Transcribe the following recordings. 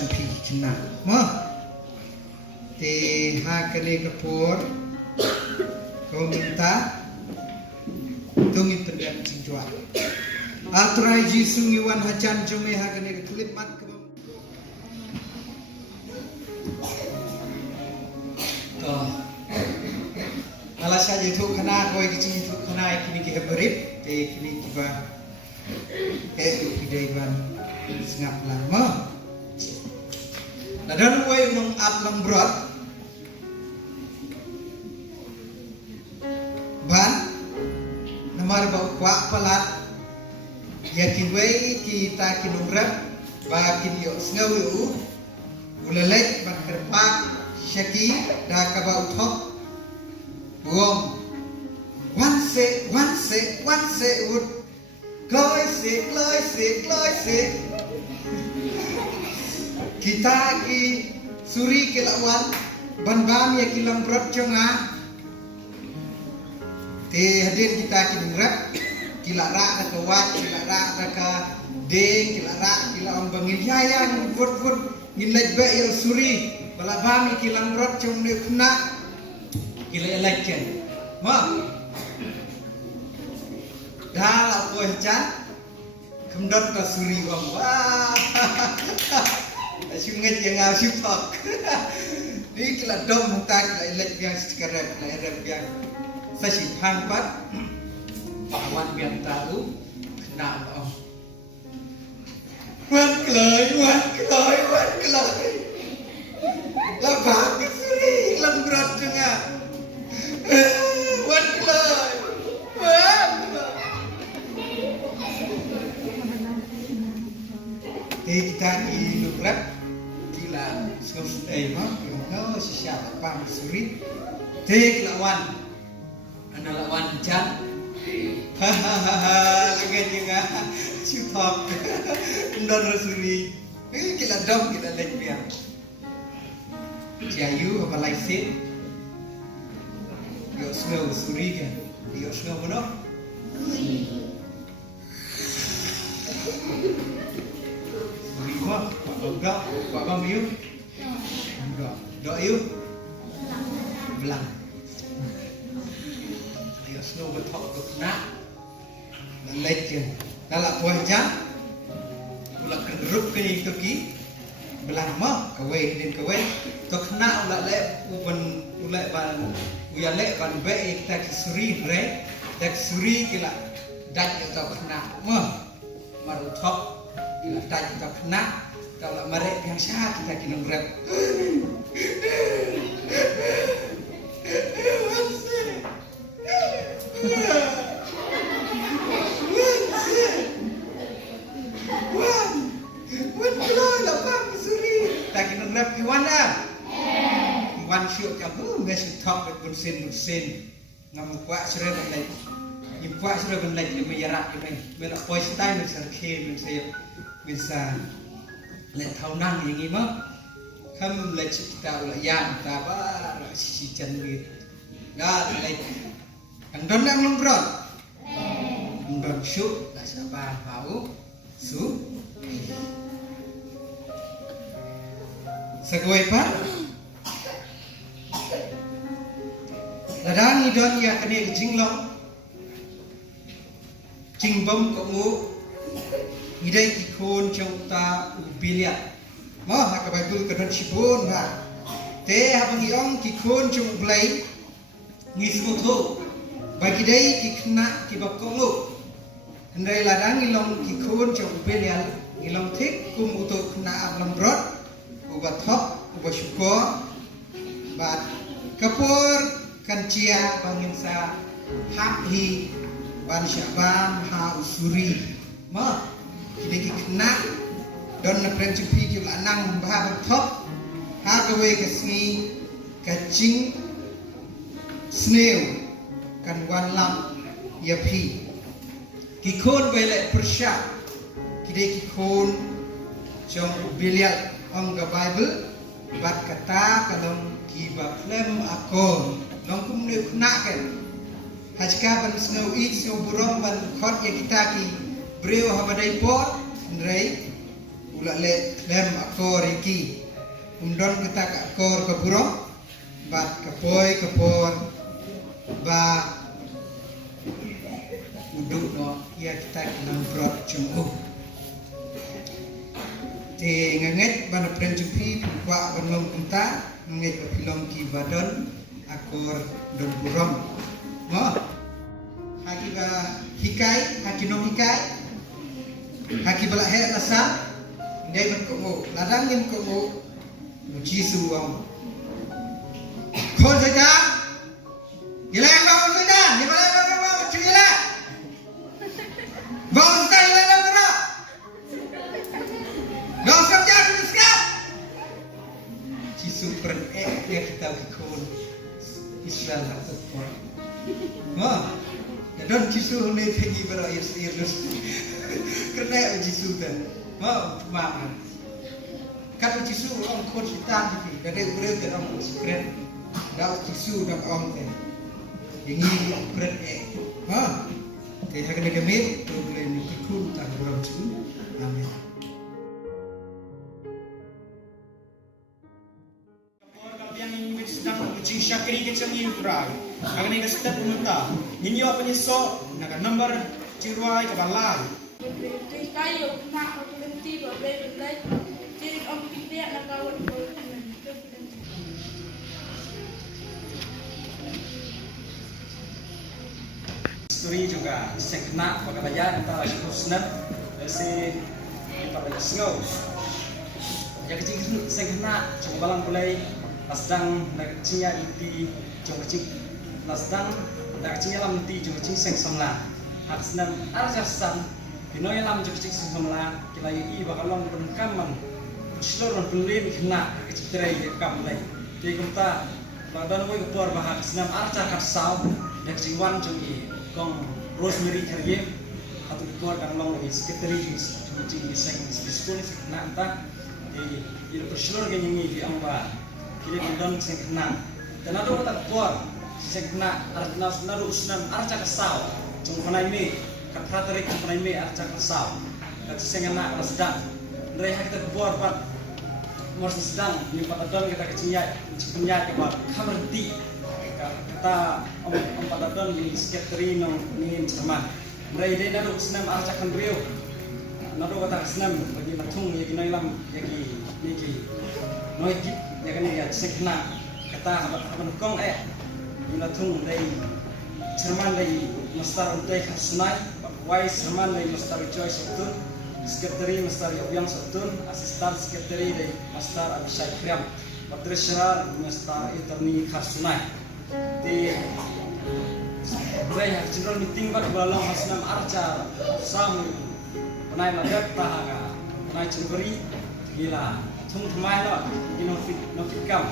champi kena te ha kene kapur kau minta tungi pendek cinjua aturai jisung iwan hajan jome ha kene klimat to alas saja itu kena kau kecil itu kena kini kita berip te kini kita idaiban sengap lama dan way nong atlang brot ban namar kwa palat yakin way kita kinumrap bakin yo sengawu ulalek ban kerpak syaki da kaba uthok buom once would Gloi se kita ki suri ke lawan ban ya kilang brot jonga te hadir kita ki dengrap kilara ka kawat kilara ka de kilara kila on bangil yaya fut ngilaj ba ya suri bala bami kilang brot jong ne kena kila election ma dah aku hecat, kemudian ke suri bang, wah, sungai yang asyik tak, ni kila dom tak kila elak biang sekarang kila elak biang, sesimpang pat, pawan biang tahu, kena om, wan kelai, lapang ke suri, lam berat dengar, wan kelai. Kita di lukrap kila sosai mah kau siapa pang suri te lawan anda lawan jan hahaha lagi juga cutok ndon suri kila dom kila lek biang jayu apa laisin yo snow suri kan yo snow mana enggak, Pak Miu? Enggak. Dok Iu? Belang. Ayo snow betok ke kena. Dan leceh. Kalau buah jam, ulah kenderup ke ni toki. Belang mah, kawai dan kawai. Tok kena ulah lek ulah ban uya lek ban be kita kisuri bre. Tak suri kila dak tok kena. Mah maru top kila dak tok kena. Kalau mereka yang syah kita kena grab. Tak kena grab iwan dah. Iwan syuk kamu nggak syuk top bersin. Ngamu kuat sudah balik. Kuat sudah balik dia meyarak dia. Melak poin time serke bisa. Lek thau nang yang ini mah, kamu lek kita ulah yang tabar si canggih, nggak lek yang dondang lombrot, dondang syuk, tak sabar mau su, segoi pak, ladang idon ya kene jinglong, jingbom kamu. Idai kikon chauta ubilia mo haka Bible kadon sibon ba te habang iong kikon chung blai ngismuto bagi dai kikna kibakongo ndai ladang ilong kikon chung ubilia ilong thik kum uto kna ablam brot uba thop uba syukur ba kapur kancia bangin sa hahi ban syaban ha usuri mo kini kena don na prinsiphi ki lanang bah top ha ka we kasni kacing snail kan wan lam yapi ki khon we le persya kide ki khon jong biliat ong ga Bible bat kata kalong ki ba klem akon nong kum ne kena kan hajka ban snow eat snow burom ban khot ya kita ki breu habadai pot ndrei ulah lem akor iki umdon kita ka akor ke burung bat kapoi kapor ba uduk no ia kita kenang brot jumbo te nganget bana pren jumpi wa banlong kunta nganget pilong ki badon akor don burung mo haki ba hikai haki no hikai haki bala he lasa ndai ban ko ladang nim ko Jisu am khôn sai cha gila ngau sai cha ni bala ngau chila ngau sai la la ngau ngau sai cha ni ska Jisu pren dia kita khôn Israel hat ko ma ya don Jisu ni pegi bala Yesus kena Jisu dan ma ma Kata Jisu orang khôn sitan ni, dari urang dan orang sekret, dah Jisu dan orang ni, yang ini berat ha, jadi hak nak kami tu boleh nikikun tak orang Jisu, amin. Yang ini sedang uji syakiri kecil ni berai, kalau ni step pemerintah, ini apa ni so, nak number ciruai kebalai. Kayu nak berhenti berbelai. Jadi om kita nak kawat Story juga sekna pagkabayan antara Kusnat si pada snow. Yang kecil sekna cuma balang mulai lasdang nak cia inti cuma kecil lasdang nak cia lam inti cuma kecil seng samla. Harusnya arjasan Pinoy lam cuma kecil seng samla kita ini bakalong berkaman. Seluruh penulim kena keciterai kam lai. Jadi kita badan moi kepor bahak senam arca karsau dan jiwan jungi kong rosemary kerje atau kepor kan long lagi sekretari jungi seng diskusi kena entah di perseluruh genyangi di amba kini badan seng kena dan ada kata kepor seng kena arca naru senam arca karsau jungi panai me kapratari panai me arca karsau kat seng kena sedang dari kita kepor pat masih sedang di Patadon kita kecinyai kebat kamerti kita om Patadon di sekretari nong ni cerman dari dia naruh senam arcakan beliau naruh kata senam bagi matung yang kita ilam yang ni noikip yang kena ya sekna kata abang kong di matung dari cerman dari mastar untuk khasnai wai cerman dari mastar joy sebetul Sekretari Mastar Yobyang Sotun, Asisten Sekretari dari Mastar Abishai Kriam, Treasurer Mastar Interni Kharsunai. Di Bray General Meeting pada balang Masnam Arca Sam Penai Madat Tahaga Penai Cemberi Gila Tung Thumai Lot Nofikam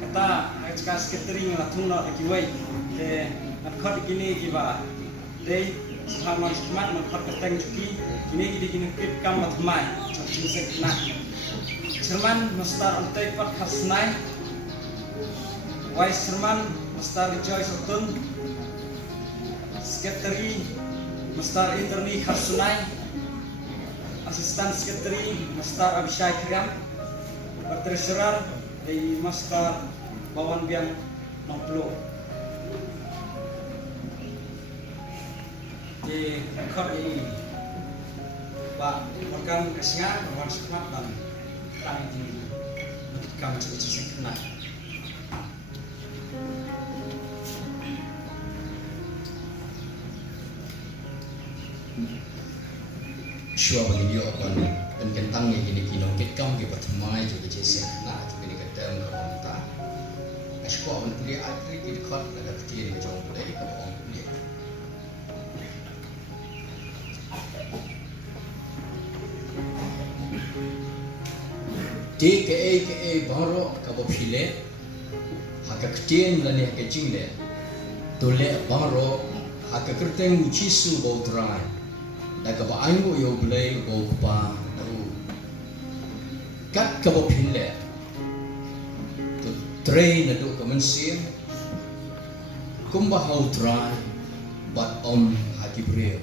Kata Hajka Sekretari Ngelatung Lot Kiwai De Nakot Gini Giba De Sama Isman Nakot Keteng Juki Kini kini kipkam matmai cacing sekna Cerman Mastar Antai Pat Khasnai Wais Cerman Mastar Joy Sotun Sekretari Mastar Interni Kharsunai Asisten Sekretari Mastar Abishai Kriam Treasurer dari Mastar Bawan Biang Noplo di kod ini Pak program kesingan ruang sekolah dan tang di kami cuci sekena. Shua bagi dia apa ni? Penkentang yang ini kinongkit kam ke pertama juga cuci sekena juga ni kata orang tak. Sekolah pun kuliah atri di kot ada kecil macam kuliah ke orang kuliah. DKA baru kabo pile haka kecil dan haka jingle tole baru haka kerteng ucisu bau terai dah kabo anggo yo belai bau kupa tahu kat kabo pile tu train itu kemensia kumba hau terai bat om haki brio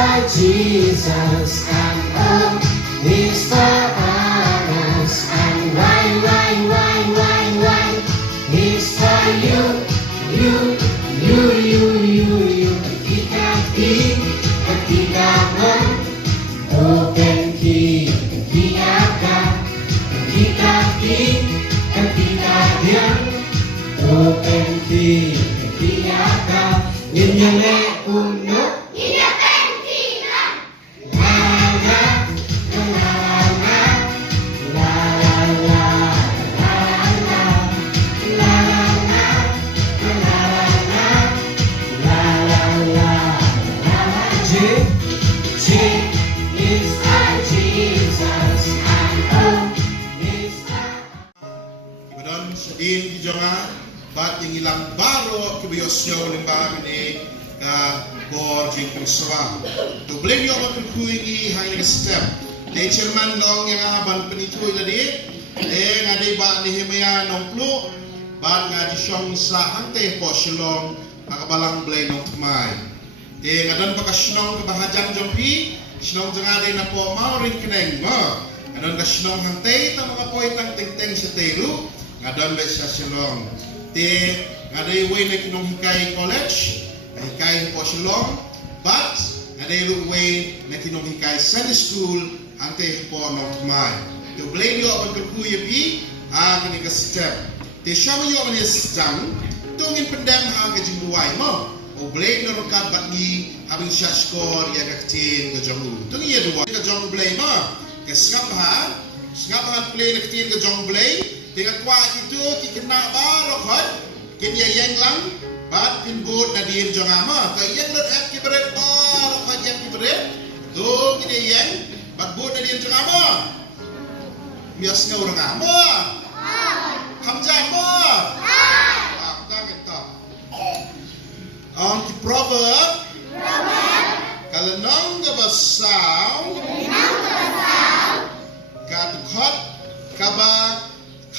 for Jesus, and O is for others, and Y is for you. Ketika Oเป็นที่ketika yang Oเป็นที่ketika nhìn nhận lẽ uno Sedin kijonga bat yang ilang baro kibiyosyo limba ini ka bor jingkung sawa. Tu beli yo makin kuingi hanya step. De chairman dong yang aban penitui tadi. Ngadi ba ni himaya nongplu ban ngaji syong sa hante po silong akabalang blay nong tumay. De ngadan pakasnong kebahajan jompi sinong jangade na po mau ring keneng mo. Ngadan kasnong hante ta mga poy tang ting seteru. Ngadon besa silong te ngadai way na kinong hikai college na hikai po silong but ngadai way na kinong hikai Sunday school ante po nokmai to blame yo on kuya bi kini ka step te shama yo on sedang tungin pendam ha ka jingduai mo o blame no rokat bat ni habing shot score ya ka tin ka jamu tungi ya dua ka jamu blame ma ke skap ha play na tin ka jamu blame dengan kuat itu kena barokot kini yang lang bat pinbut nadir jongama ke yang lot app kibret barokot yang kibret tu kini yang bat but nadir jongama biasnya orang ama hamzah ma apa kita on ki proverb kalau nong ke basau kat khot kabak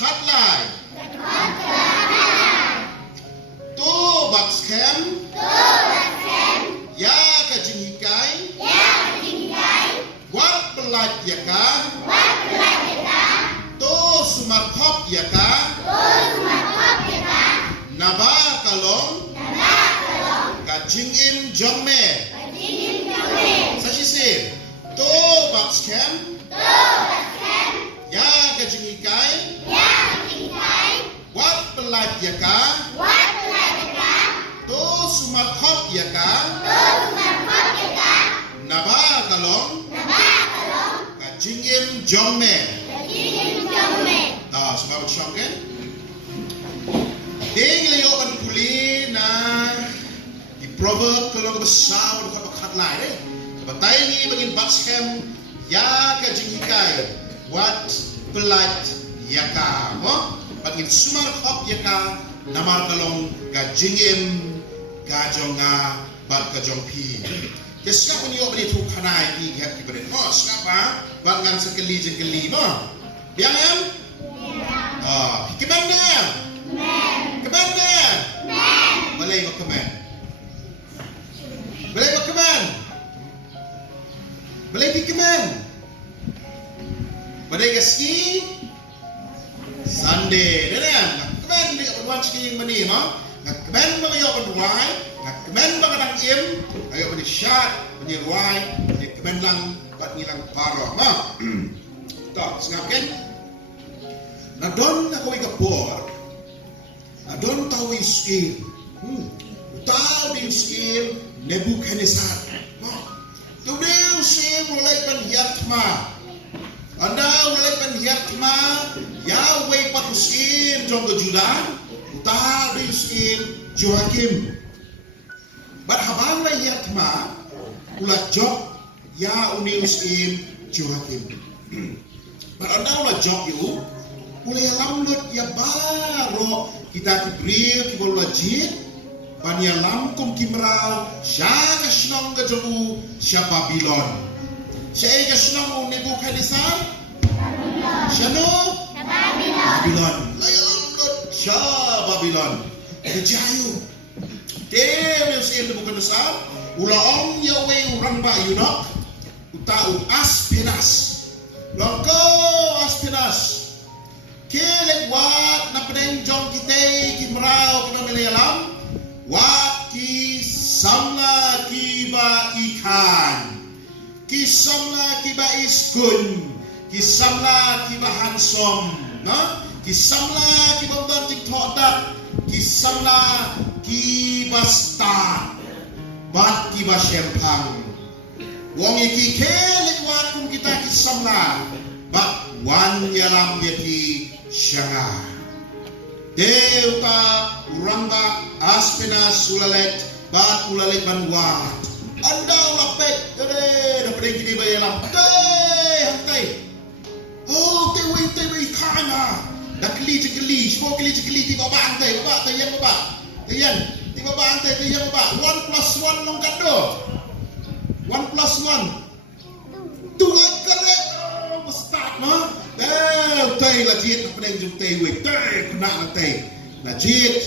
Hatlai Tu bakskem Ya kajinghikai Wat pelat yaka Tu sumarkhop yaka Naba kalong Kajingim jongme Sashisin Tu bakskem Ya kajinghikai Wat pelat yaka Tu sumarkhop yaka Naba kalong Kajingim jongme Tahu sebab syok kan Ding layo kan kuli na Di proverb kalau besar Dekat bakat lain Batai ni bangin bakshem Ya kajinghikai Wat pelat yaka Bangin sumarkhop yaka Namar kalong kajingim Kajonga Bat kajongpi Keska pun yuk beri tuk hanai Di hati beri Skapa Bangan sekeli Biang em Kemen Kemen Boleh kau kemen Boleh kau kemen Boleh di kemen Boleh keski Sunday, dan kemen di perluan skiing mani, kemen bang yo berduai, kemen bang kadang im, ayo beri shot, beri ruai, beri kemen lang, buat ngilang paro, tak sengakin. Nadon aku ikapor, nadon tahu skiing, tahu di skiing Nebuchadnezzar, tu dia skiing mulai penhiatma. Anda mulai penhiatma Yahweh patusin jong kejudan Utar diusin Joakim Barhabang lai hiatma Ulat jok Ya uniusin Joakim Bar anda ulat jok yu Ulai lamlut ya baro Kita kibril kibol lajit Bania lamkum kimrau Syaka senong ke jongu Sya Babylon Syai ke senong Nebuchadnezzar Syano Babylon Layalamlut Syah Babylon Kejayu Dia musim Nebuchadnezzar Ulaong yawe urang ba yunok. Utau aspenas. Longko aspenas. Kilik wat na pedeng jong kitay kimrao kana Malayalam. Wat ki samla kiba ikan. Ki samla kiba iskun. Ki samla kiba hansom. No? Ki samla kiba don tik thodak. Ki samla kiba star. Bat kiba syempang. Wong iki kelik wat kum kita ki samla. Bat wan yalam yaki syanga. Deuta uranga aspena sulalet bat ulalet banwat. Anda lapet kede dapat gini bayalam. Hantai. Oh, tewe kana. Dak keli, semua keli tiba ba antai, ba tayan ba. Tayan, tiba ba antai tayan ba. 1+1 long kado. 1+1. Tu akare start no. Tay la jit na pedeng jung tay we. Tay kena na tay. La jit.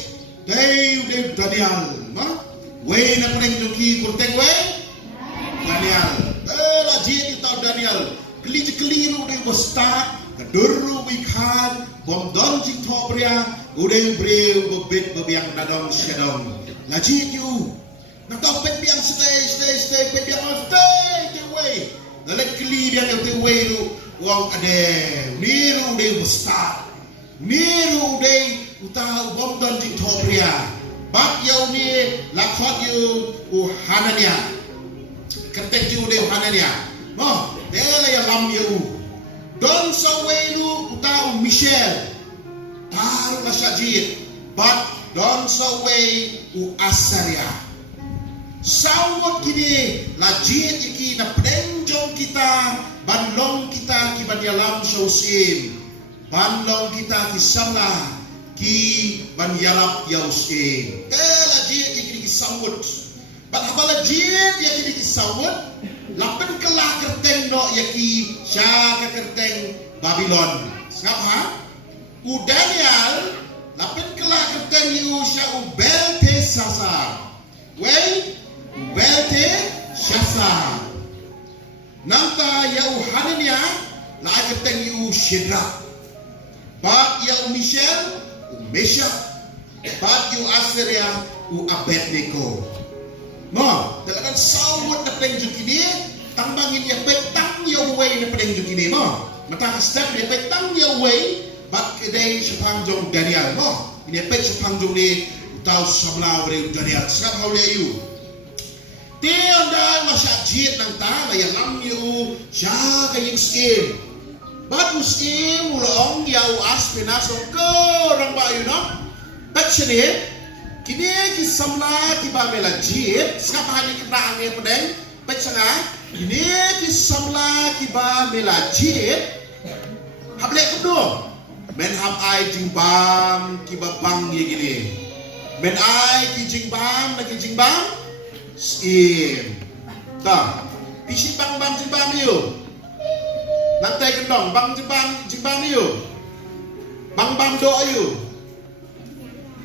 Tay de Daniel no. We na pedeng jung ki kurteng we. Daniel. La jit kita Daniel. Keliru de start. Kaduru wikan bom don jing tobria. Udeng breu bebit bebiang nadong syadong. La jit you. Nak tahu pet biang stay pet biang stay way. Dalam keli biang the way lu wong ade niru de besar. Niru de utah bom don jing tobria. Bak yau ni lakot you Hanania. Ketek you de Hanania. No, dela ya lam you. Don sawe lu utah Michelle. Taru masajid. But don sawe Asaria. Sawot kini lajit iki na prenjong kita banlong kita ki banyalam syausim banlong kita ki samla ki banyalap yausim lajit iki ki sawot bakal lajit iki ki sawot lapen kelah kerteng no yaki sya kerteng Babylon ngap ha u Daniel lapen kelah kerteng yu sya u Belteshazzar wey Belte Shasa Nanta yau Hanania la keteng yu Shedrak Bat yau Michel Meshach Bat yu Asaria u Abednego No, dalam sawut na pedeng jukini tambangin ya petang yau way na pedeng jukini mo mata step ya petang yau way bat kedai sepanjang Daniel mo ini pet sepanjang ni utau sabla ore Daniel sab haule yu Tiada masyajid ng tala yang lam yu siya kayong skim. Bat muskim ulong yaw as pinasok ko rang ba yun no? Bat siya ni kini kisamla kiba melajid skapahan ni kena angin pedeng. Bat siya nga kini kisamla kiba melajid hable ko do. Men hab ay jingbam kiba bang ye gini. Men ay ki jingbam na ki jingbam Skim. Dah. Pisi bang jimbang you. Lantai kendong bang jimbang you. Bang do you.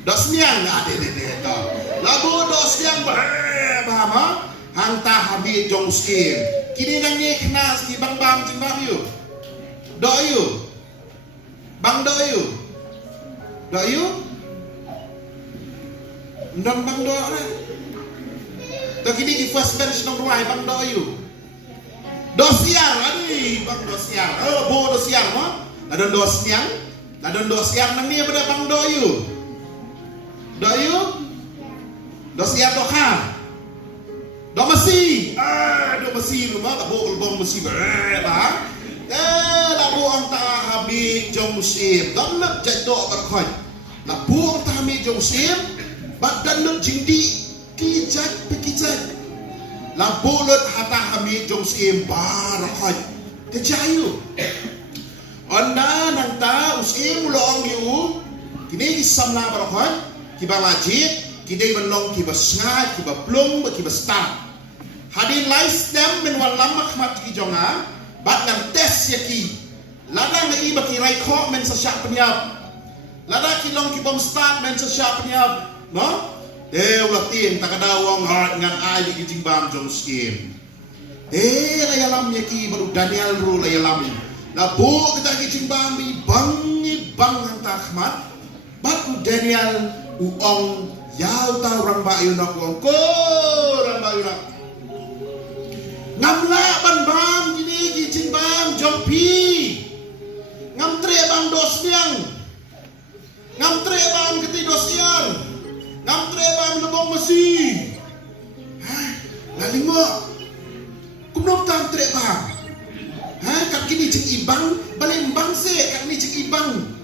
Dos niang ade dah. Labu dos niang paham ha? Hanta habis jong skim. Kini nang ni kena si bang jimbang you. Do you. Bang do you. Do you? Ndong bang do na. Tak kini di first bench nong ruai bang do you. Dosiar, aduh bang dosiar. Oh bo dosiar mo. Ladon dosiang, ladon dosiar nang ni pada bang do you. Do you? Dosiar do ha. Do mesi. Do mesi rumah tak bo bang mesi ba. Labu ang ta habis jong musim. Dan nak jadok berkhoi. Labu ang ta habis jong musim. Badan nak jindi. Kijat la bolet hata hami jong sim barakat kejayu anda nanta usim long yu kini samna barakat kiba majid kidai menlong kiba snga kiba plum kiba star hadin lais dem men walam mahmat ki jonga bat nan tes yaki lada ngai baki rai kho men sa syak penyap lada kilong kibom start men sa syak penyap no ulah ting takadawang hart ngan ai di kijing bam jong skim. Layalam yaki baru Daniel ru layalam. Na bu kita kijing bam bangi bang takmat. Batu Daniel uong yau tau rang ba yunak uong ko rang ba yunak. Ngamla ban bam gini kijing bam jong pi. Ngam tre bam dos niang. Ngam tre bam keti dos niang. Ngam tre bam lebong mesi. Laling mo. Kumnom tam tre bam. Kat kini cik ibang balimbang se kat ni cik ibang.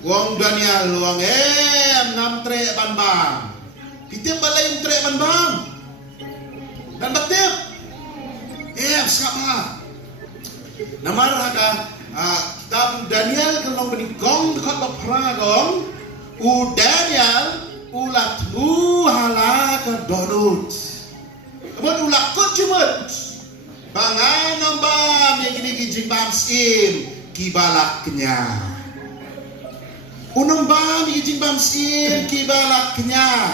Wong Daniel wong ngam tre ban bam. Pitip balay tre ban bam. Dan batip. Sama. Namar ka kitab Daniel kalau menikong dekat berperang Daniel ulat muhala ke donut kemudian ulat kecumut bangan nombam yang ini kijing bam sim kibalak kenya unombam kijing bam sim kibalak kenya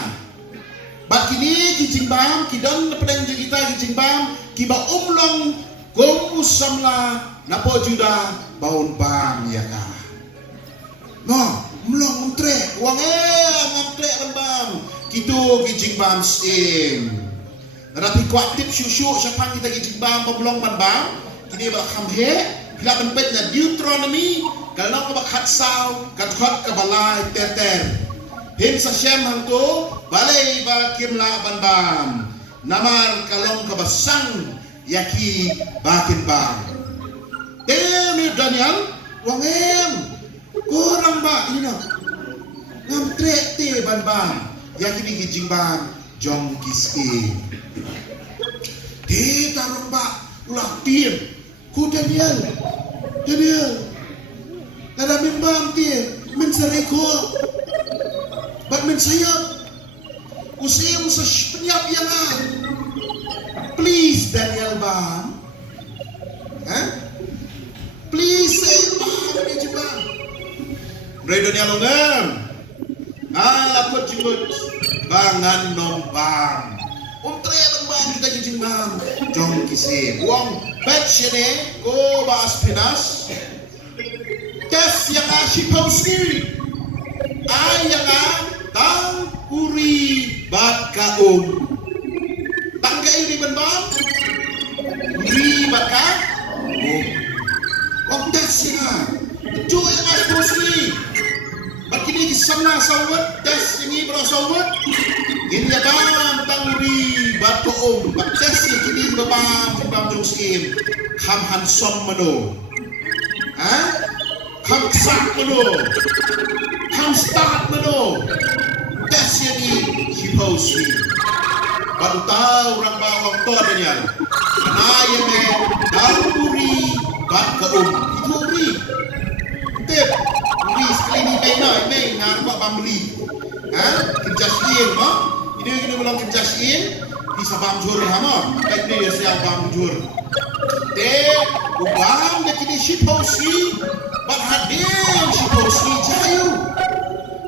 bat kini kijing bam kidon pedang kita kijing bam kiba umlong gom usamla napo juda baun bam ya ka no mlong tre wang tre bam kitu kijing bam sim rapi kuatip syusyu siapa kita kijing bam belong bam kini ba khamhe bila benpet na Deuteronomy kalau ka bakhat saw katkhat ka balay ter him sa shem hangto balay ba kimla bam namar kalong ka basang yaki bakin bam. Demi Daniel, wangem kurang ba ini na ngam tre te ban bam yaki di kijing bam jong kiski. Tarong ba ulah tim ku Daniel kada min bam ti min sareko bat min sayap usim sa penyap yang please Daniel bam please bam ni jebang Ray Daniel ngam lapot jibut bangan nombang tre bang kita jijing bam jong kisi uang bet sini ko baas pinas kes yang asipau sendiri yang tang uri bat kaum tangga iri ban bam uri bat ka wang tes ya cu yang asipau sendiri bat kini kisamna sawat tes ini berasawat ini ya bam tang uri bat kaum bat tes yang kini bam jong skim ham hansom mano ham sak mano ham start mano tes yang ni sipau sendiri baru tahu orang bawang to Daniel anaya me daluri bat kaum itu uri tip uri sekali ni me ngar ba bamri kejasin ma ini belum kejasin bisa bam jur hama baik ni siap bam jur ubam de kini siposi bat hadir siposi jayu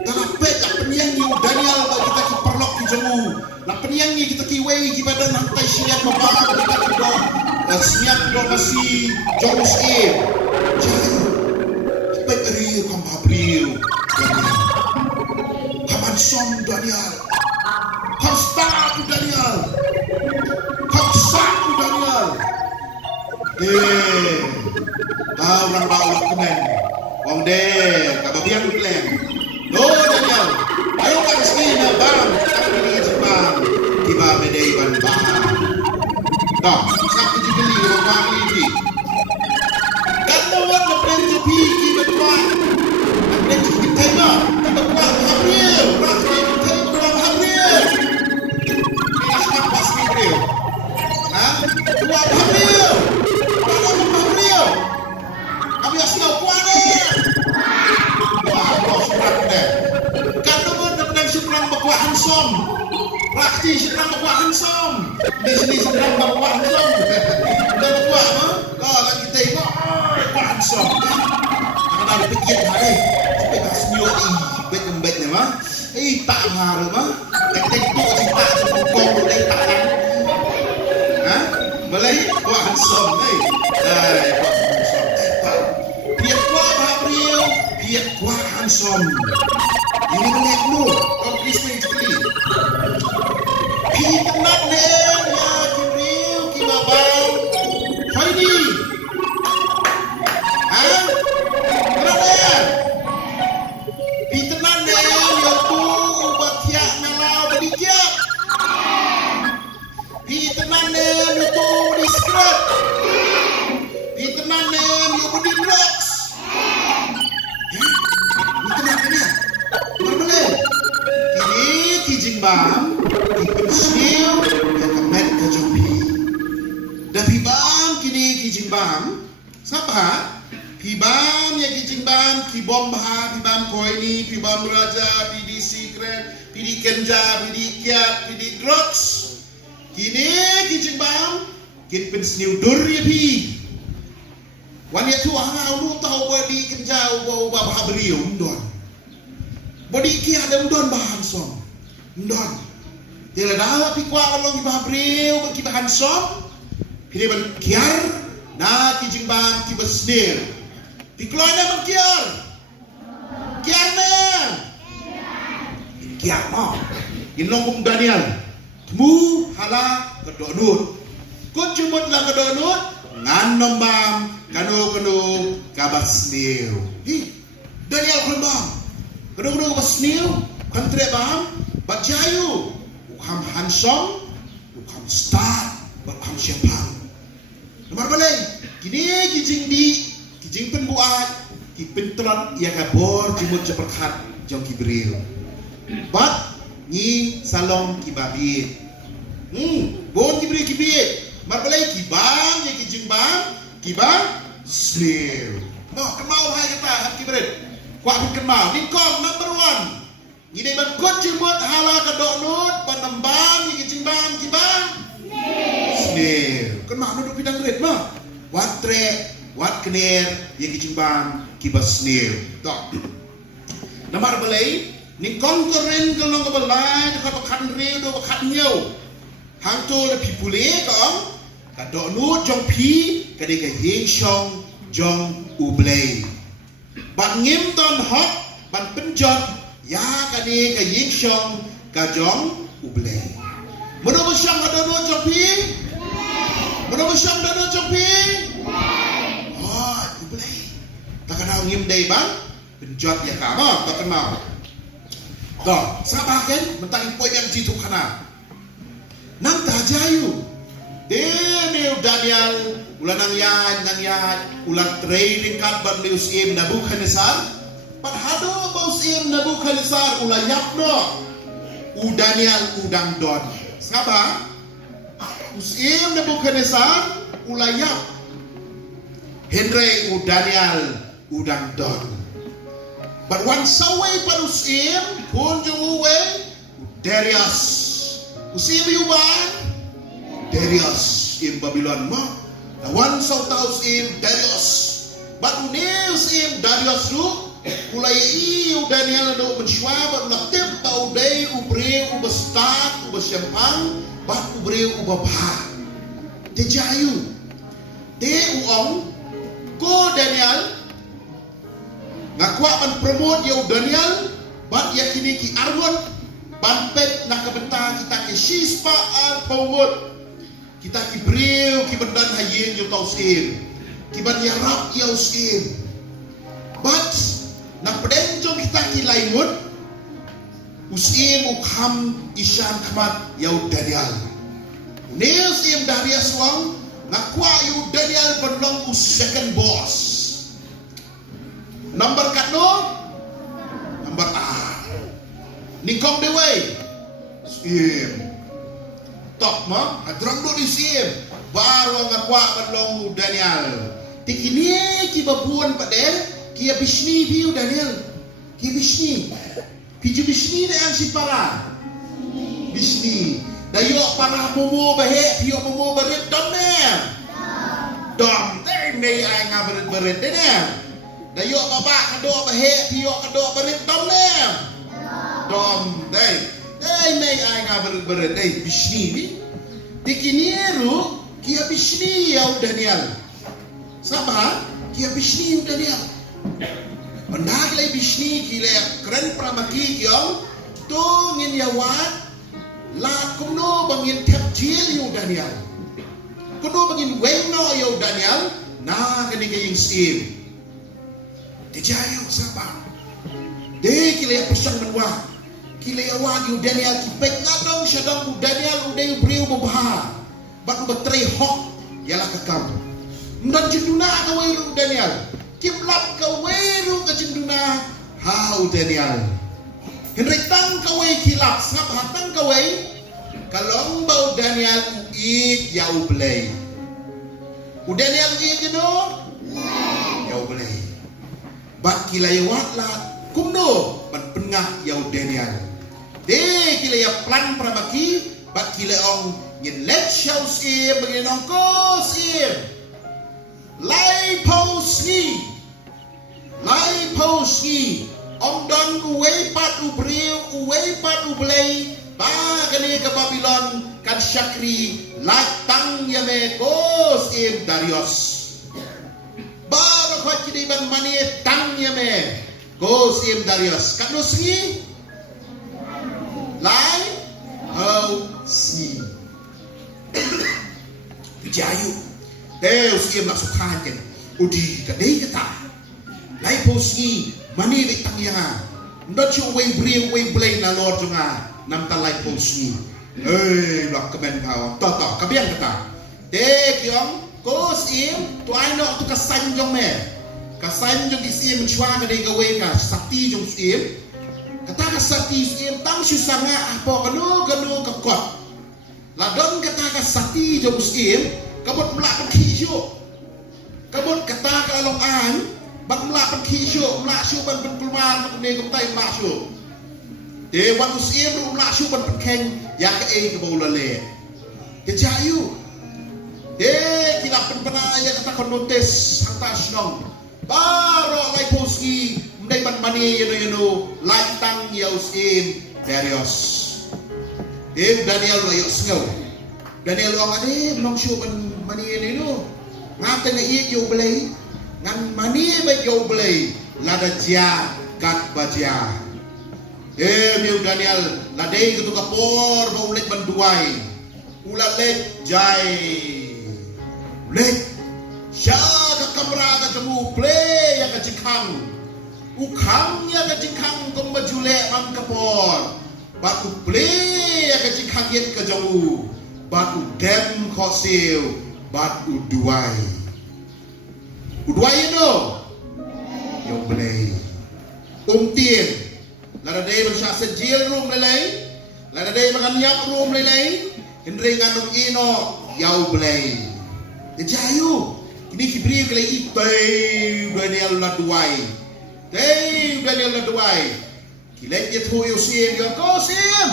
dalam peta penyang ni Daniel ba kita ki perlok ki jemu la penyang ni kita ki wei ki badan hantai siap mabang kita ki do siap do masih jorus jayu baik ri kam babriu kaman som Daniel kam start Daniel kam sak Daniel tahu orang bawa kemen wong de kababian klem no Daniel ayo kan sini na bang kami ni Jepang tiba bedai ban bang dah sak jibeli wong bang ini kan no wan na prenjepi ki betwa na prenjepi tema betwa Gabriel rasa tema Gabriel ini nak pas Gabriel tua Gabriel kami asal kuane. Wah, bos berat deh. Kan teman teman sedang berkuah hansom. Rakti sedang berkuah hansom. Di sini sedang berkuah hansom. Udah berkuah mah? Kalau kita tengok berkuah hansom. Karena ada pikir hari. Sampai dah senyum bet kembetnya mah. Tak ngaruh mah. Kuat handsome ni. Dia kuat Gabriel, dia kuat handsome. Ini menek lu, kau Kristen sekali. Dia kenal ni, ya Gabriel, kibabang. Hai ni. Hah? Kenapa ya? Dia kenal ni, ya tu ubat tiak melau berdikiak. Dia kenal ni, ya tu berdiskrep. Dia kenal ni, ya berdidroks. Bam, ipensil yang kemet kejopi. Dan pibam kini kijing bam, siapa? Pibam yang kijing bam, kibom bah, pibam koini, pibam raja, pidi secret, pidi kenja, pidi kiat, pidi drugs. Kini kijing bam, kin pensniu duri pi. Wanita tu hang au tahu bodi kenja, ubah bah beriu don. Bodi kiat ada don bahan som. Ndon. Dia dah pi kuat long ki babreu ki bahan som. Pide ban kiar na ki jingbang ki besnir. Pi kloina ban kiar. Kiar na. Kiar ma. In long kum Daniel. Mu hala kedonut. Kun cumut la kedonut ngan nombam kanu kabasnir. Hi. Daniel kumbang. Kanu kabasnir. Kan trebam. Bajayu, ukam handsome, ukam star, ukam siapang. Nomor balai, kini kijing penbuat, kipentron ia kabor jumut ceperkat jong kibril. Bat ni salong kibabit. Bon kibril kibit. Nomor balai kibang ya kijing bang, kibang snail. No, kemau hai kata hat kibril. Kuat kemau. Dikong number 1. Ini berkut jemut hala kedoknut penembam yang cimbang kibang snail. Kan mah duduk bidang red mah. Wat trek, wat kener yang cimbang kibang snail. Tok. Namar belai ni kongkoren kelong kebelai dekat pekan real do pekan nyau. Hang tu le pipule kong kedoknut jong pi kade ke hing shong jong ublei. Ban ngim ton hok ban penjot ya kani ka yingshong ka jong ublei. Mano ba siyang adano chopi? Mano ba siyang adano chopi? Oh, ublei. Takanaw ngim day bang? Penjot ya ka mo, takan mo. To, sabaken mentang poy yang jitu kana. Nang tajayu. Daniel ulan nang yan, ulan training kan berlius im Nabucodonosor. Padahal bausim Nabucodonosor ulayap no. Daniel udang don. Siapa? Usim Nabucodonosor ulayap. Henry Daniel udang don. But one saway parusim kunjuwe Darius. Usim yuban Darius in Babylon mo. Na one saw im Darius. But uneus im Darius lu Kulai iu Daniel do mensyawab nak tempau day ubreu ubestat ubesyampang bat ubreu ubabha. Tejayu. Te uong ko Daniel ngakwa ban promote yau Daniel bat yakini ki arwon ban pet nak kebenta kita ke sispa al pawut. Kita ki breu ki bendan hayin yo tau skin. Ki ban yarap yau skin. But na pedenjong kita kilai mut usim ukham isyam khamat yau Daniel. Neus im Darius wang nakwa yau Daniel benlong us second boss. Number kano? Number A. Nikong dewey. Sim. Top ma, adrong do di sim. Baru ngakwa benlong Daniel. Tikini kibabuan padel. Kia Bishni piu Daniel. Kia Bishni. Piju Bishni na ang si para. Bishni. Dayo para momo bahe. Piyo momo barit. Dom na. Dom. Tay may ay nga barit-barit. Dayo baba kado bahe. Piyo kado barit. Dom na. Dom. Tay may ay nga barit-barit. Bishni ni. Tikiniru. kia bishni yau Daniel. Sapa? Kia bishni yau Daniel. Mendak lay bishni kile keren pramaki kiong tu ngin yawat la kumno bangin tep jil yau Daniel. Kuno bangin weno yau Daniel na kani kaying sim. Dijayo sapa? De kile pesang menwa. Kile awag yu Daniel kipek ngadong syadong Daniel uday briu bubha. Bat betrei hok yalah kekam. Ndan jenduna ka weru Daniel. Kimlap ka weru ka jenduna hau Daniel. Henry tang ka we kilap ngap hatang ka we kalong bau Daniel uik yau belai. U Daniel uik no? Yau belai. Bat kilayawat lah kumno ban pengah yau Daniel. De kilaya plan pramaki bat kilayong yin let show sim begin ong ko sim. Lai posni ong don uway pat ubriu uway pat ublay ba kani ka Babylon kan syakri latang yame ko sim Darius. Baru kau jadi ban mani tang yame ko sim Darius kan nusi lai hau si jayu Deus sim nak sukakan udi kadai kata lai posni mani le tang ya ndot chu way blay na Lord junga nam ta lai posni lok kemen kau to kabiang kata de kiong ko sim tu ai no tu kasan jong me kasan jong sim chwa ka dei ka we ka sakti jong sim kata ka sakti sim tang shu sanga apo kanu ka kot la don kata ka sakti jong sim kabut mla pa kisyo kabut kata ka long an bak mla pa kisyo mla shu ban kulmar mak ne ko tai mla shu de wan sim mla shu ban ken ya ka e ka bola le ke jayu kilap penaya kata konotes hantas nong baro lai poski mdai ban mani yeno lantang yaus im Darius Daniel layo sngau Daniel wang ade nong shu ban mani yeno ngate na iek yo blay ngan mani ba yo blay lada ja kat baja miu Daniel ladai ketu kapor ba ulet ban duai ulat jai Lek, syaka kamera ka jamu play ya ka jikang, ukang ya ka jikang kong majule mang kapor, batu play ya ka jikang yet ka jamu, batu dem kosil, batu duai, uduai no, yang play, tien, lada day magsya sejil room lelay, lada day maganyap room lelay, hindi nganong ino, yaw play. Jayu, ini kibri kelai itay Daniel laduai, Daniel laduai, kilai dia tu Yosim yang kau sim,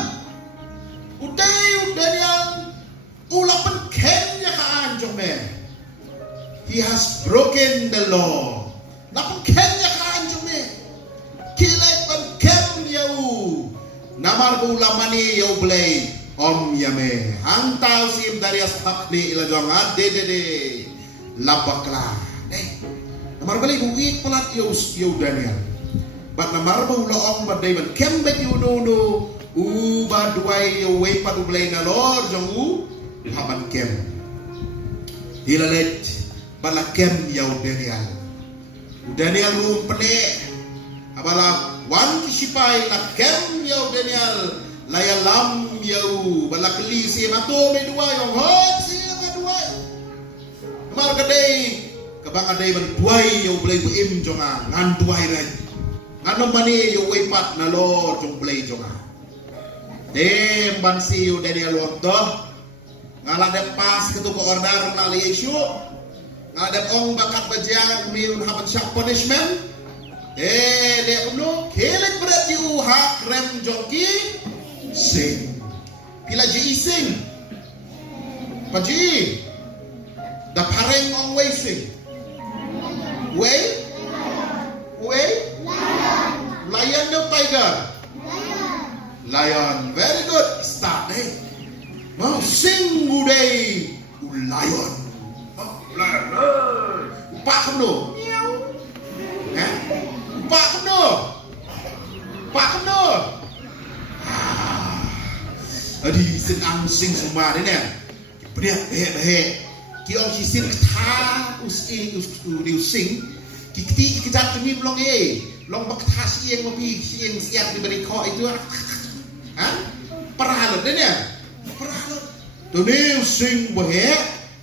Daniel ulapan kenya kaan jome, he has broken the law, lapan kenya kaan jome, kilai pan kem yau, namar ulamani yau belai. Om yame hangtau sim Darius hakni ila jong de labakla deh namar balik uik pelat yo Daniel bat namar bau lo om badai ban kembek yo no ba duai yo we padu blay na Lord jong haban kem hilalet bala kem yo Daniel rum pene abala wan kisipai la kem yo Daniel laya lam yau balakli si mato me dua yang hot si dua mar kadai kabang adai ban duai yau blai bu im jonga ngan duai rai ngano mani yau wei pat na Lord jong blai jonga dem ban si yu Daniel wonto ngala de pas ketu ko order na Yesu ngala de ong bakat bajang miun haban syak punishment de uno kelek berat yu hak rem jongki sing pila ji ising paji da pareng ong way sing way lion no tiger lion very good start day mau sing uday lion. Oh, lion. Pak kemno. Miau. Pak kemno. Pak kemno. Adi sing sing semua ni nè. Beriak behek. Ki ong si sin kata using. Ki keti kejap ni belum long bakta siang mopi siang diberi kau itu peralat ni ya peralat tu ni using behek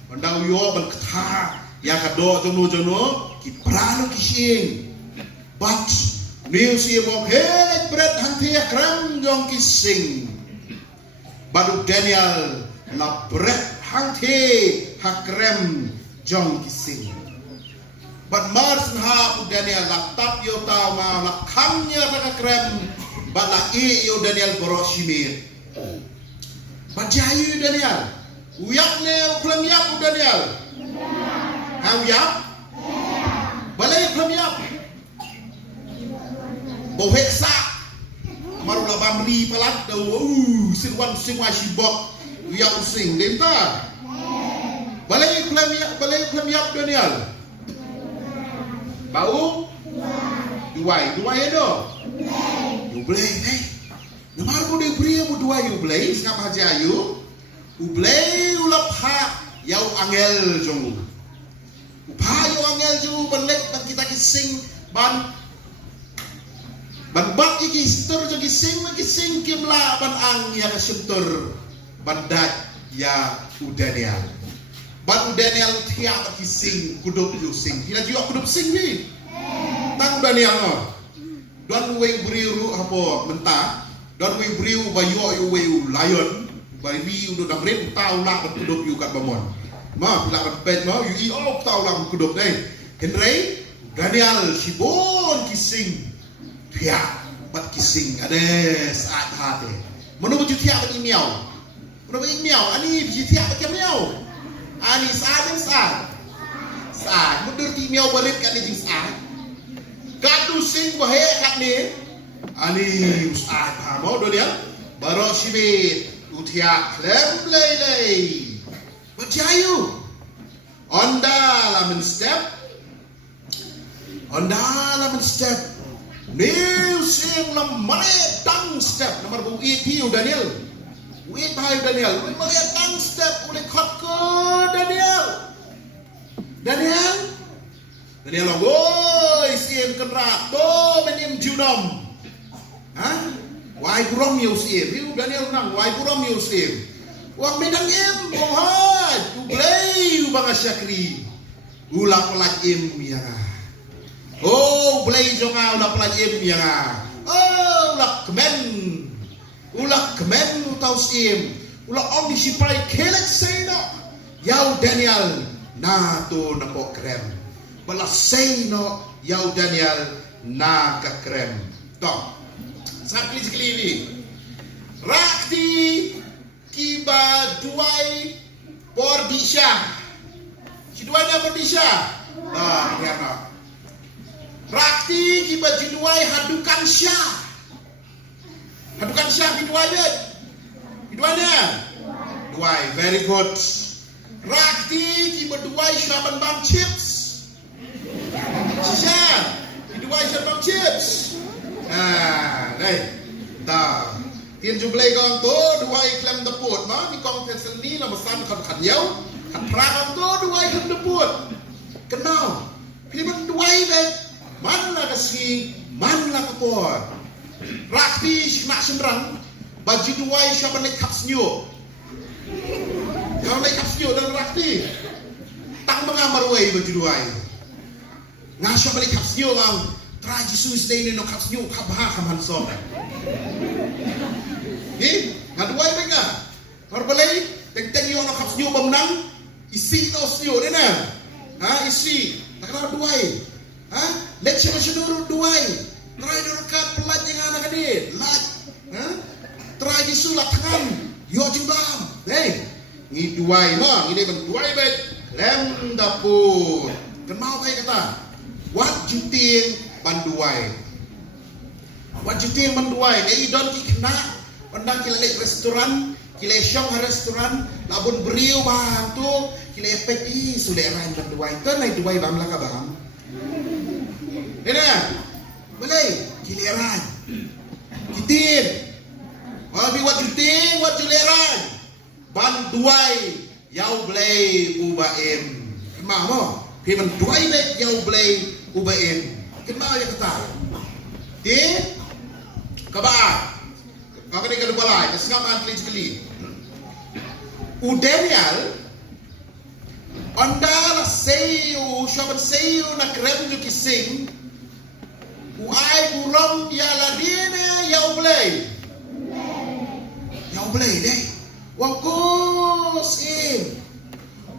bandau yo bakta ya kado jono ki peralat ki siang but ni using mopi berat hanti akram jong ki sing badu Daniel la berat hanti hakrem jong ki sing. But Mars ha Daniel laptop yo tau ma la kamnya ta krem but la yo Daniel boroshimir. But jayu Daniel. Uyap ne uklam yap Daniel. Ha uyap? Balai uklam yap. Bo heksa. Maru la bamri palat do sirwan singwa shibok. Uyap sing denta. Balai uklam yap Daniel. Bau? Duai ada? Ublay, Namar mo di beri mo duai ublay, sengap haja ayu. Ublay ulap ha, yau angel jong. Upha yau angel jong, balik ban kita kising, ban bak iki stur jong kising kimla ban ang ya kasyuntur, ban dat ya Daniel. Ban Daniel tiap kising kudup sing. Kira juga kudup sing ni. Tang Daniel no. Don we beriu apa mentah. Don we beriu bayu we lion. Bayi udah damret tau lah kudup yu kat bamon. Ma bila pet ma yu tau lah kudup dai. Henry Daniel sibon kising. Tiap bat kising ada saat hati. Menurut tiap bat miau. Menurut miau ani tiap bat miau. Ani saat mundur ti miau balik kat ni saat kadu sing bahe kat ni ani saat mau do dia baro shibit utia klem lei bajayu onda lamen step new sing lamare tang step nomor bu iti Daniel. Wait by Daniel. We melihat tang step oleh kot ke Daniel. Daniel woi siem kenrak to menim junom. Wai buram yo siem. Daniel nang wai buram yo siem. Wang medang em bohai. Ublay ubang asyakri. Ulah pelaj em ya. Oh ublay jonga ulah pelaj em ya. Oh ulah kemen. Ulah kemen tau sim. Ulah om disipai kelek seno. Yau Daniel na to na po krem. Bala seno yau Daniel na ka krem. To. Sakli sekali. Rakti kiba duai pordisha. Si duanya pordisha. Ah, ya. Rakti kiba duai hadukan syah. Hadukan siap hiduannya duai very good. Rakti kiba duai syaraban bang chips siap hiduai syaraban chips dah tian jublay kong to duai klem deput ma ni kong pensel ni na masan kan yau kan prakang to duai klem deput kenal pilih duai bet man lah kasih man lah kapor. Rakti nak sembrang baju duai siapa naik kapsnyo. Kalau naik kapsnyo dan rakti tang mengamar wei baju duai. Ngah siapa naik kapsnyo bang traji sus deh no kapsnyo kabah kaman so. Ngah duai mereka. Harbalai teng yo no kapsnyo bamnang isi no snyo deh na. Isi tak kenal duai. Let siapa seduru duai. Try dekat pelat yang anak ini, lat, try disulat tangan, yo jimbam, ni duai ma, ini ben duai bet, lem dapur, kenal baik kata, wat juting banduai, wat juting banduai, ni idon ki kena, pandang ki lek restoran, Kile syong ha restoran labun beriu bang tu kile efek sule ran dan duai tu nai duai bang la ka bang. Ina boleh kile ran. Kitin. Abi wat kitin wat kile ran. Ban duai yau blei ubaim. Kemau pi man duai le yau blei ubaim. Kemau ya kata. Di kabar. Kau ni kalau balai, kesengam antri sekali. Daniel, anda la seyu, syabat seyu nak krem ju kising. Uai buram ya la dina yau blei. Yau blei deh. Wangkos im.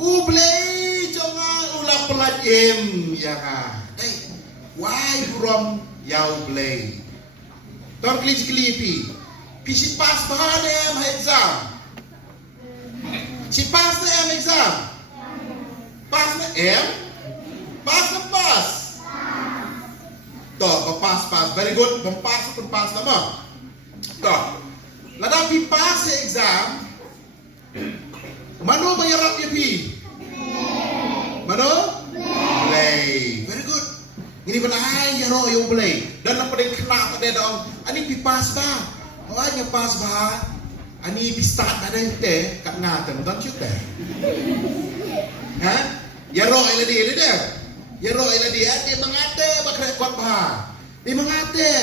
Ublei jonga ulah pelat im ya ha. Deh. Uai buram yau blei. Tor kli pi. Si pas bahan em exam. Si pas na em exam. Pas na em. Pas na pas. Toh, pas. Very good. Pas nama. Toh. Lada pi pas sa exam. Mano bayarap ya pi? Mano? Play. Very good. Ini benar ya ro yung play. Dan apa yang kena pada dong? Ani pi pas ba? Oh, nya pas bah. Ani pistat ada ite kat ngatan dan cute. Ha? Ya ro ila dia dia. Ya ro ila dia mengate bakre kuat bah. Dia mengate.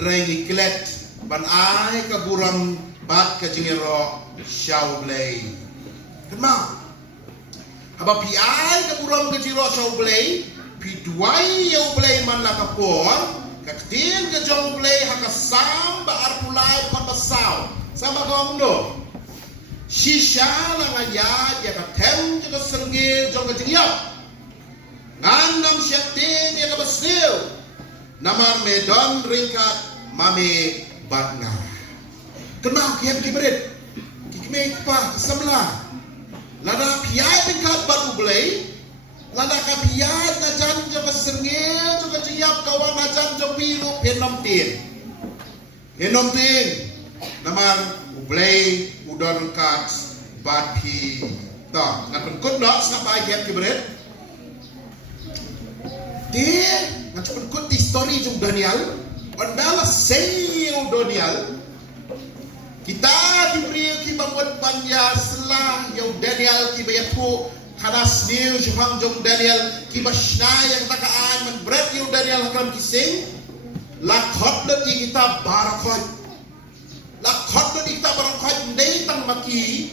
Rengi klet ban ai ka buram bat ka jingero shau blay. Kemau. Haba pi ai ka buram ka jingero shau blay, pi duai yau blay man la ka por. Kaktin ke jong play haka samba arpulai kon basau sama kau mundo shisha la ngaya ya ka tem je ka serngil jong ka jingyap ngandam syaktin ya ka basil namar medon ringkat mame batna kenal kiam kibrit kikme pa samla lada piai pingkat batu play lada kapiat na jan jo kasengil jo kajiap kawan na jan jo pilu penom tin namar ublay udon kat bathi ta ngan penkut dok snap ayat kibret dia ngan penkut di story jo Daniel ondala seyu Daniel kita diberi ki bangun banya selah yo Daniel ki bayatu Hadas niu Johang Jong Daniel kibashna yang takaan man berat yu Daniel hakram kising lakhot di kita barakot ndai tang maki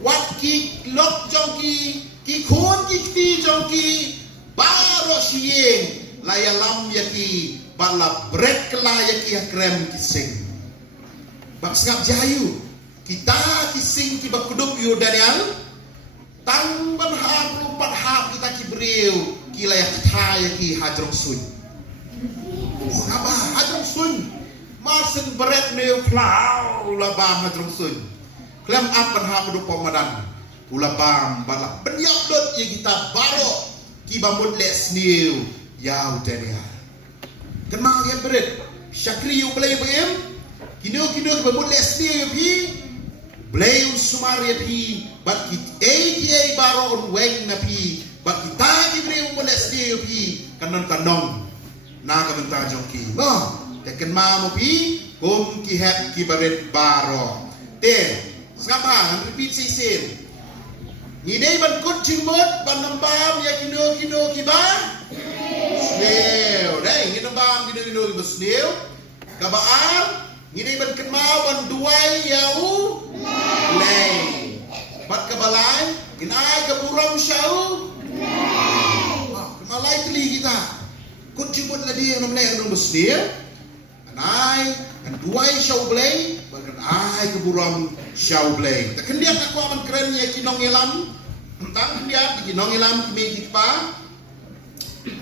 wat ki lok jong ki khon ki jong ki baro sieng layalam yaki bala berat kela yaki hakram kising bak sengap jayu kita kising ki bakuduk yu Daniel tang ban ha 4 ha kita ki breu ki layak thaya ki hajrong sun. Oh ngapa hajrong sun? Marsen beret neu flau la bam hajrong sun. Klem ap ban ha pedu pamadan. Ula bam bala benyap dot ye kita baro ki bamut les neu yau Daniel. Kenal dia beret. Syakri yu play bem. Kino bamut les neu pi. Blay sumari pi bat kit ATA baro on weng na pi bat kita gibre moles dia pi kanon na ka benta jongki no teken ma mo pi gom ki hep ki baret baro te skapa repeat sisin ni dei ban kut chimot ban nambam ya kino ki ba sneo dei ni nambam kino ki sneo kabaar ni dei ban kenmau ban duai yau lay bat kabalay ginay kaburam syau malay teli kita kunjubut la dia nam lay ang muslim anay an duay syau blay bagan ay kaburam syau blay ta kendiat aku aman keren ya kinong elam tang kendiat kinong elam kimi pa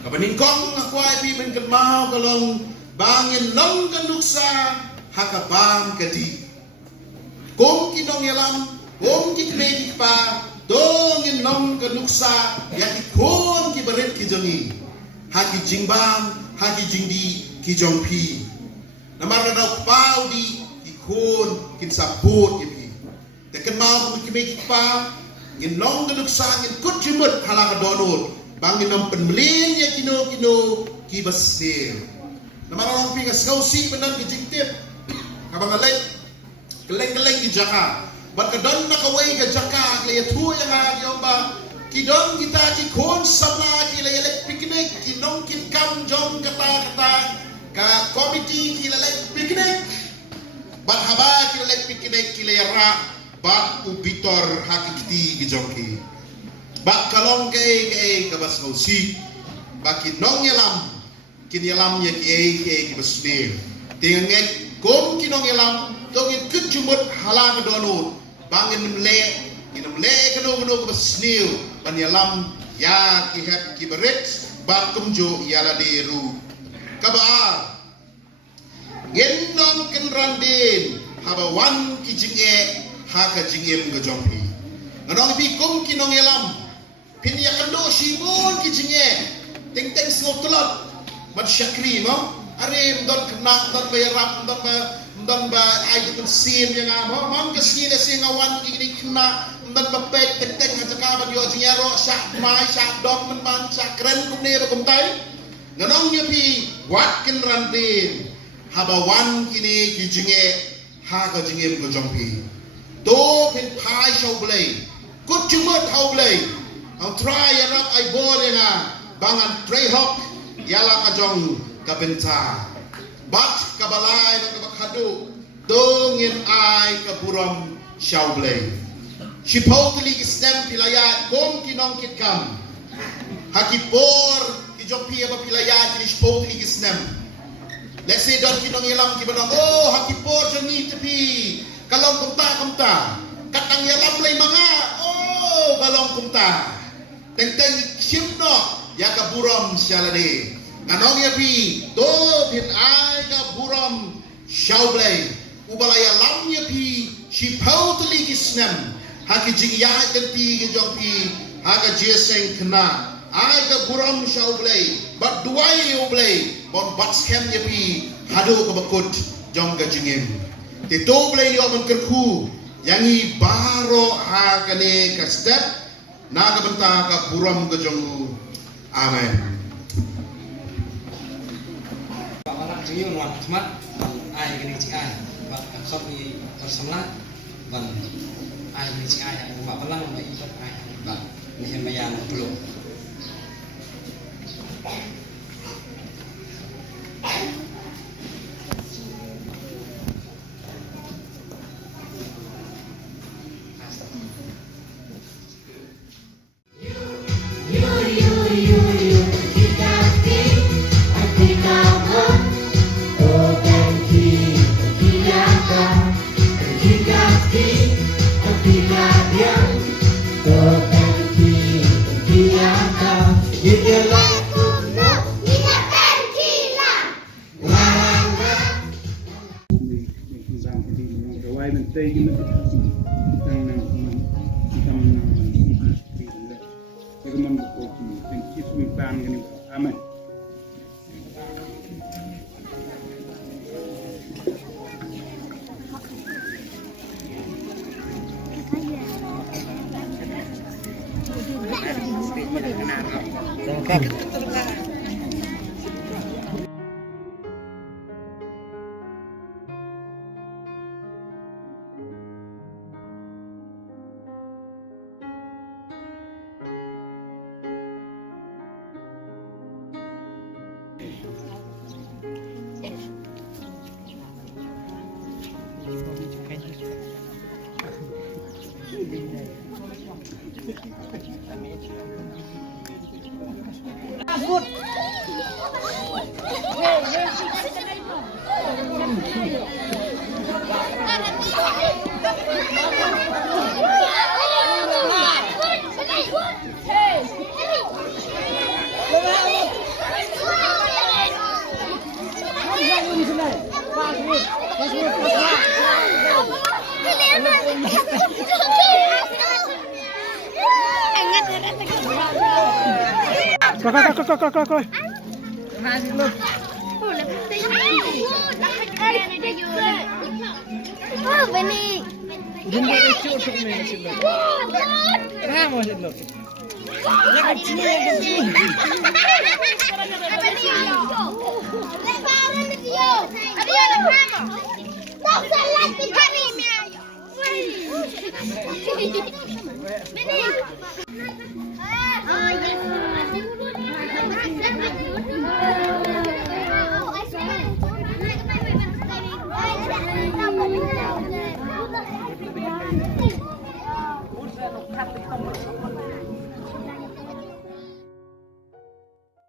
kabaningkong aku ay pi ben kenmau kalong bangin long kanuksa hakabang kadi kung kinong yalam, kung kikmegi pa, dong inong kanuksa, yaki kun kibarit kijongi, haki jingbang, haki jingdi kijongpi. Namara daw pau di ikun kinsabot yapi. mau kami pa ngin nong geduk sa ngin kut jumut halang donut bangin nom penbelin ya kino ki basir nama orang pingas kau si benan kijingtip abang geleng di jaka bat kadon nakaway ka jaka klaya tu yang agyo ba kidon kita ki kon sama ki layalek piknik kinong kitkam jom kata ka komiti ki layalek piknik bat haba ki layalek piknik ki layara bat ubitor hakikti gijoki bat kalong ke kabas ngausi baki nong yalam kin yalam ya ki basmir dengan kom kinong yalam tongin kujumut halang donut bangin mle kano basniu ban yalam ya ki hep ki berit bat kumjo yala deru kabaar ngenong kin randin haba wan ki jinge haka jingem gajompi nganong bi kum kinong yalam pin ya kando shimon ki jinge teng snotolot mat syakri mo are don kena don bayarap don ba ay kun sim yang amo mam kesini sing awan kini kena don ba pek teng hajaka ba yo jingero syak mai syak dok men ban syak kren kumne ba kumtai nganong nyepi wat kin randin habawan kini ki jinge ha ka jingem go jompi to pin pai show blay kut jumut how blay ang try yarap ay bor yang bangan tray hok yala kajong kabenta bat kabalai kabakadu dongin ai kaburam shaublay shipotli isnem pilayat kom kinong kitkam hakipor kijopi apa pilayat ni shipotli isnem let's say don kinong yalam kibanong oh hakipor joni tepi kalong kumta katang yalam lay mga oh kalong kumta teng shipno ya kaburam shalade nanong yapi to pin ai kaburam shaublay ubalaya lam yapi shipotli isnem haki jingya kanti gejongpi haga jeseng kena ai kaburam shaublay bat duai oblay bon bat scam yapi hado kabakut jong gajingem te to blay yo man kerku yangi baro hakane ka step naga benta kaburam gejong amen Jiyo nuan khmat ai gani chi ai bat khot ni bersamla ban ai gani chi ai ba balang ba i bat ai ba ni hen mayan belum Amen. Coi. Jumpa lucu untuk main sini. Ramah sini. Yang kecil yang kecil. Hãy subscribe cho kênh Ghiền Mì Gõ để không bỏ lỡ những video hấp dẫn.